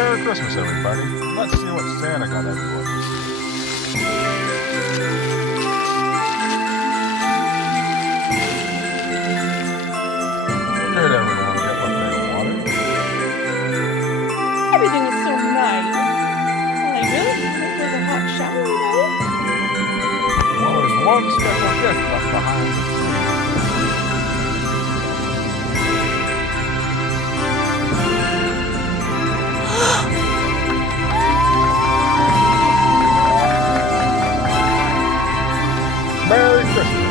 Merry Christmas, everybody. Let's see what Santa got everyone. Did everyone get what they wanted? Everything is so nice. All I really wanted was a hot shower, though. Well, there's one special gift left behind the tree. Merry Christmas.